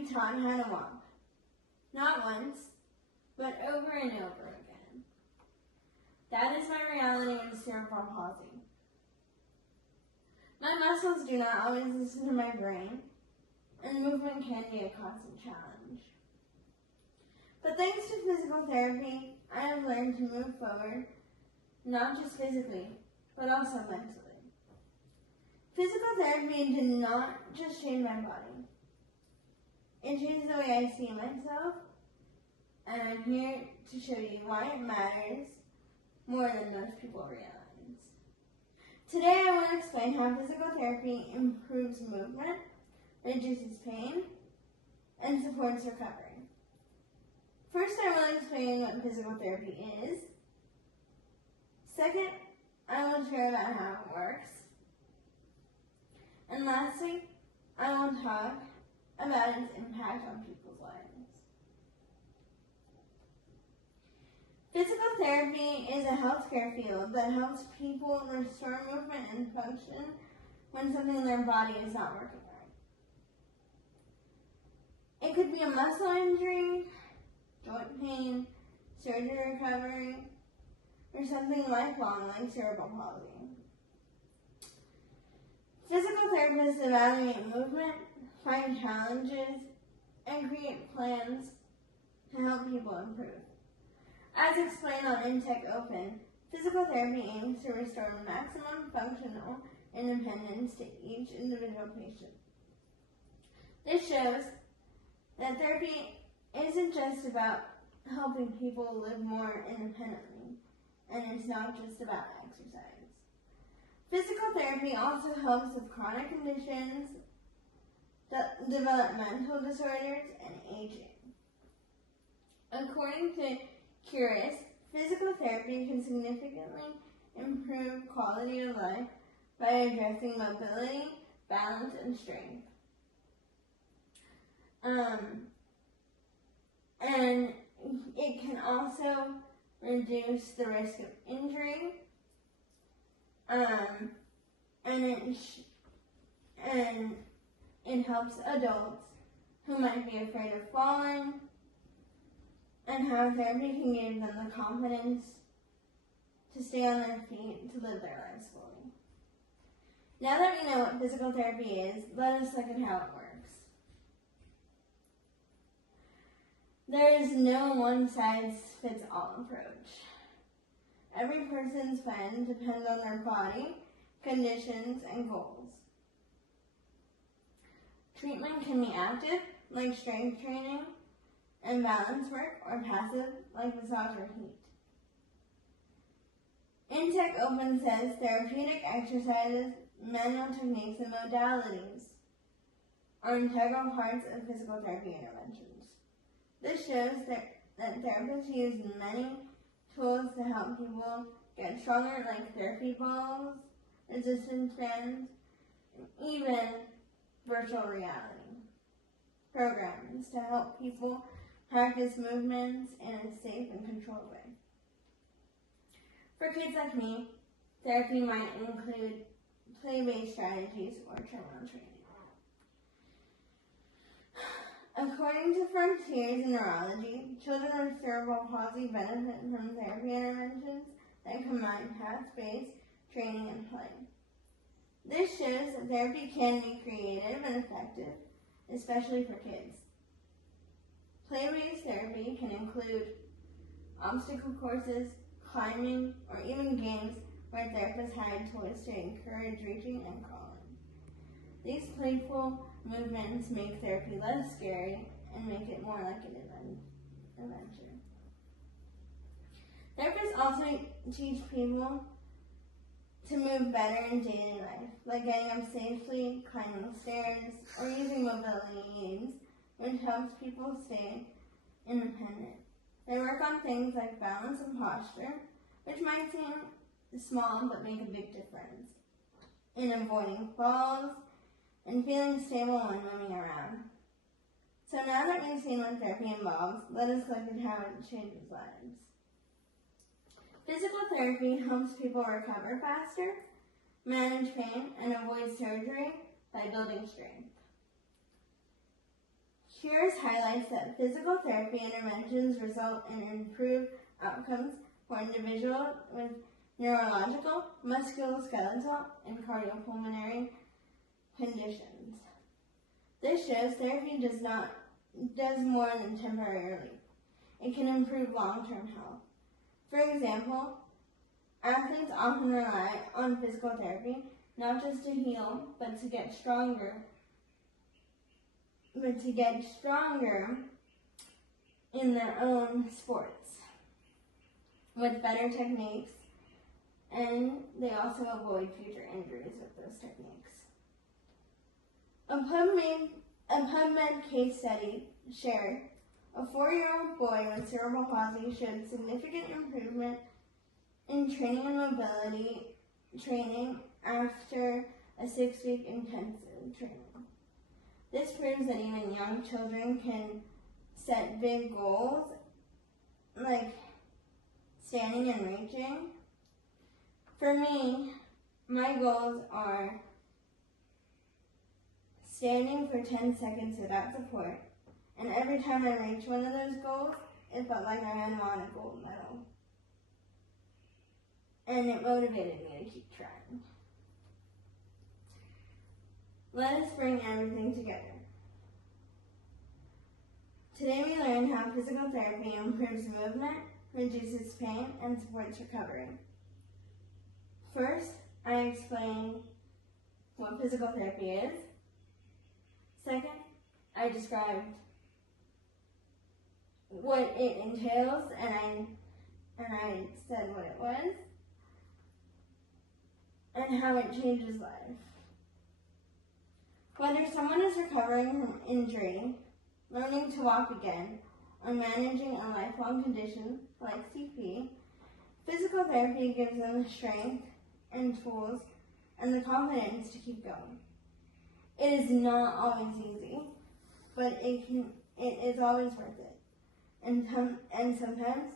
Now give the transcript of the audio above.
be taught how to walk. Not once, but over and over again. That is my reality in cerebral palsy. My muscles do not always listen to my brain, and movement can be a constant challenge. But thanks to physical therapy, I have learned to move forward, not just physically, but also mentally. Physical therapy did not just change my body. It changed the way I see myself, and I'm here to show you why it matters more than most people realize. Today I want to explain how physical therapy improves movement, reduces pain, and supports recovery. First, I want to explain what physical therapy is. Second, I will share about how it works. And lastly, I will talk about its impact on people's lives. Physical therapy is a healthcare field that helps people restore movement and function when something in their body is not working right. It could be a muscle injury, joint pain, surgery recovery, or something lifelong like cerebral palsy. Physical therapists evaluate movement, find challenges, and create plans to help people improve. As explained on Intech Open, physical therapy aims to restore maximum functional independence to each individual patient. This shows that therapy isn't just about helping people live more independently, and it's not just about exercise. Physical therapy also helps with chronic conditions, developmental disorders, and aging. According to Curis, physical therapy can significantly improve quality of life by addressing mobility, balance, and strength. And it can also reduce the risk of injury, and it helps adults who might be afraid of falling, and how therapy can give them the confidence to stay on their feet to live their lives fully. Now that we know what physical therapy is, let us look at how it works. There is no one-size-fits-all approach. Every person's plan depends on their body, conditions, and goals. Treatment can be active, like strength training and balance work, or passive, like massage or heat. Intech Open says therapeutic exercises, manual techniques, and modalities are integral parts of physical therapy interventions. This shows that therapists use many tools to help people get stronger, like therapy balls, resistance bands, and even virtual reality programs to help people practice movements in a safe and controlled way. For kids like me, therapy might include play-based strategies or terminal training. According to Frontiers in Neurology, children with cerebral palsy benefit from therapy interventions that combine task-based training and play. This shows that therapy can be creative and effective, especially for kids. Play-based therapy can include obstacle courses, climbing, or even games where therapists hide toys to encourage reaching and crawling. These playful movements make therapy less scary and make it more like an adventure. Therapists also teach people to move better in daily life, like getting up safely, climbing stairs, or using mobility aids, which helps people stay independent. They work on things like balance and posture, which might seem small but make a big difference in avoiding falls and feeling stable when moving around. So now that we've seen what therapy involves, let us look at how it changes lives. Physical therapy helps people recover faster, manage pain, and avoid surgery by building strength. Cures highlights that physical therapy interventions result in improved outcomes for individuals with neurological, musculoskeletal, and cardiopulmonary conditions. This shows therapy does more than temporary relief. It can improve long-term health. For example, athletes often rely on physical therapy not just to heal, but to get stronger in their own sports with better techniques, and they also avoid future injuries with those techniques. A PubMed case study shared a 4-year-old boy with cerebral palsy showed significant improvement in training and mobility training after a 6-week intensive training. This proves that even young children can set big goals, like standing and reaching. For me, my goals are standing for 10 seconds without support, and every time I reached one of those goals, it felt like I had won a gold medal. And it motivated me to keep trying. Let us bring everything together. Today we learned how physical therapy improves movement, reduces pain, and supports recovery. First, I explained what physical therapy is. Second, I described what it entails, and I said what it was, and how it changes life. Whether someone is recovering from injury, learning to walk again, or managing a lifelong condition like CP, physical therapy gives them the strength and tools and the confidence to keep going. It is not always easy, but it is always worth it. And sometimes